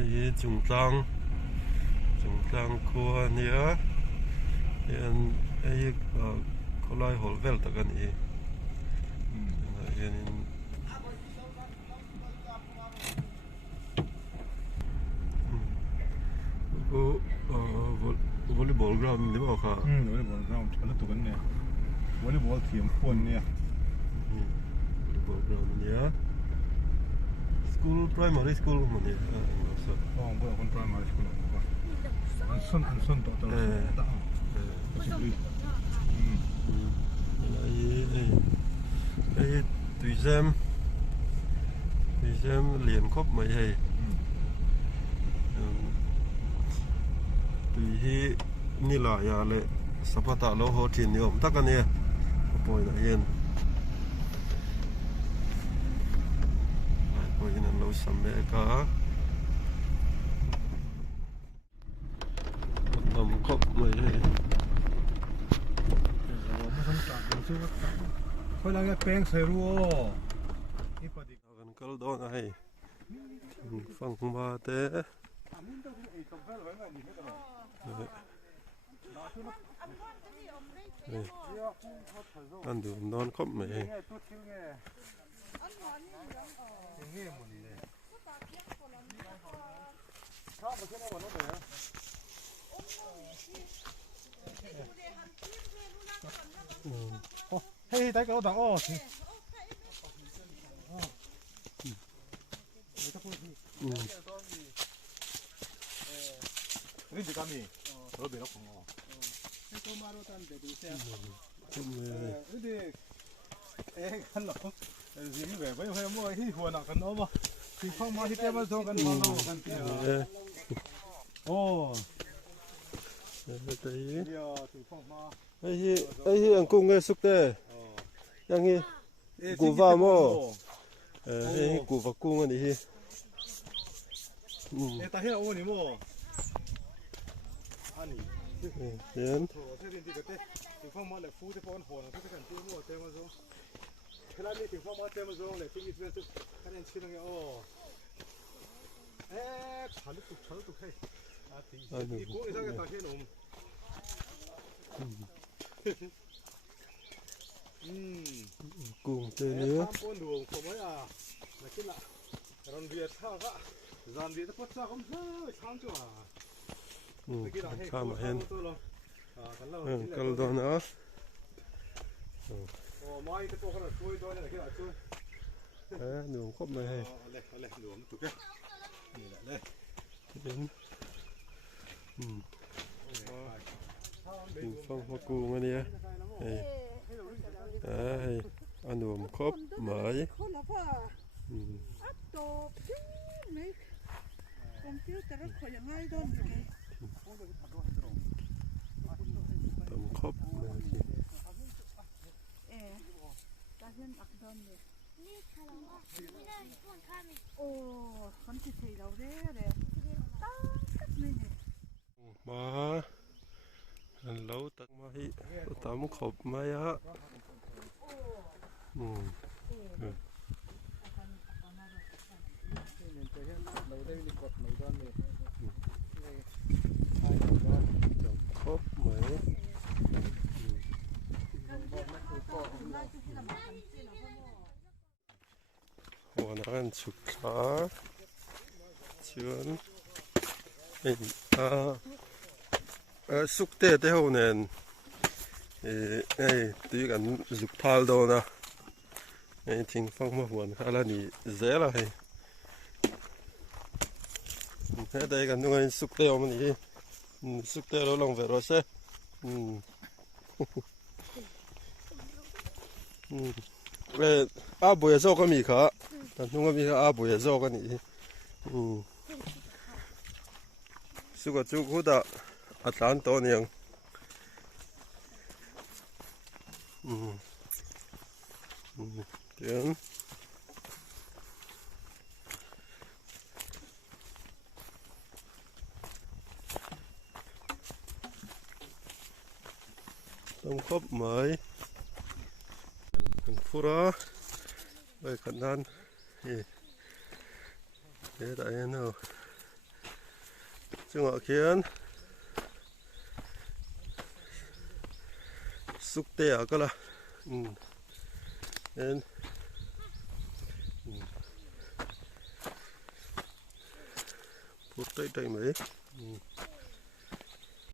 ấy chúng tăng cua nhớ hiện ấy có lai hol vel ta kan ấy hiện volleyball groundนี่บอกค่ะvolleyball ground อันนั้นตัวกันเนี่ย volleyball ทีมคนเนี่ย volleyball ground เนี่ย school primary school มันเนี่ยอ๋อบ่คน primary school อันส่วนต่อต่อต่อไอ้deuxième liền khóc mày hay tùy hi ni la ya le sapata lo ho thin yom takania poi na yen poi na lo samme ka nam khóc mày hay khôi lang cái beng sợi ruoกันก็โดนไอ้ฟังมาเต้อันดูนอนครบไหมเฮ้ยได้ก็ต่างอ้อนี่จะทำยังเราเบิกของอ๋อนี่ตัวมาโรตันเดี๋ยวดูเสียนี่กันหรอสิ่งนี้แบบไม่มั่วที่หัวหนักกันเนาะบ่สิ่งข้างมาที่เต็มมาโซกันมาโลกันเตี้ยโอ้เดี๋ยวถึงข้างมาไอ้อังกุ้งไงสุกเต้ยังไงกูว่ามั่วไอ้กูว่ากุ้งอันนี้ตาเหี้ยโอ้นี่มั่วอันนี้เห็นโอ้เส้นที่ก็เต้ถึงข้างมาเลยฟูที่ป้อนหัวนะทุกคนตีมั่วเต็มมาโซเวลานี้ถึงข้างมาเต็มมาโซเลยที่มีเป็นทุกคะแนนชิ้นนึงโอ้ขาลุกทุกให้อีกกูอีกสักตาเหี้ยหนุ่มกุ้งเต้เนื้อป้อนดวงผมไม่นักกินละรอนเบียร์ข้าวก็จานเบียร์ก็ช้าผมช้าจั่วข้ามมาเห็นกัลโดนะโอ้ไม่ตะโกนช่วยด้วยนะคิดว่าช่วยหนูครบเลยอะไรหลวมถูกไหมนี่แหละเลยเห็นฟังพกูมาเนี่ยอันหนูครบไหมตำครบเลยสิมาเราตักมาให้ตำครบไหมฮะครบไหมหัวนั่นสุขาเชิญสุกเตะเท่านั้นตีกันสุกทาลโดนะทิ้งฟังมาหัวอะไรนี่เจ๋ละให้ได้กันตรงนี้สุกเตะมันนี่สุกเตะเราลองเวรสอาบุยโซก็มีค่ะแต่ตรงนี้มีอาบุยโซกันนี่สุกจุกหูดาอัตลันตัวนี้ยังเดี๋ยวต้องครบไหมฟูระไปขนาดนี้เดี๋ยวได้เนาะ Chung họ khiến xúc tè có là nên phút tay tay mấy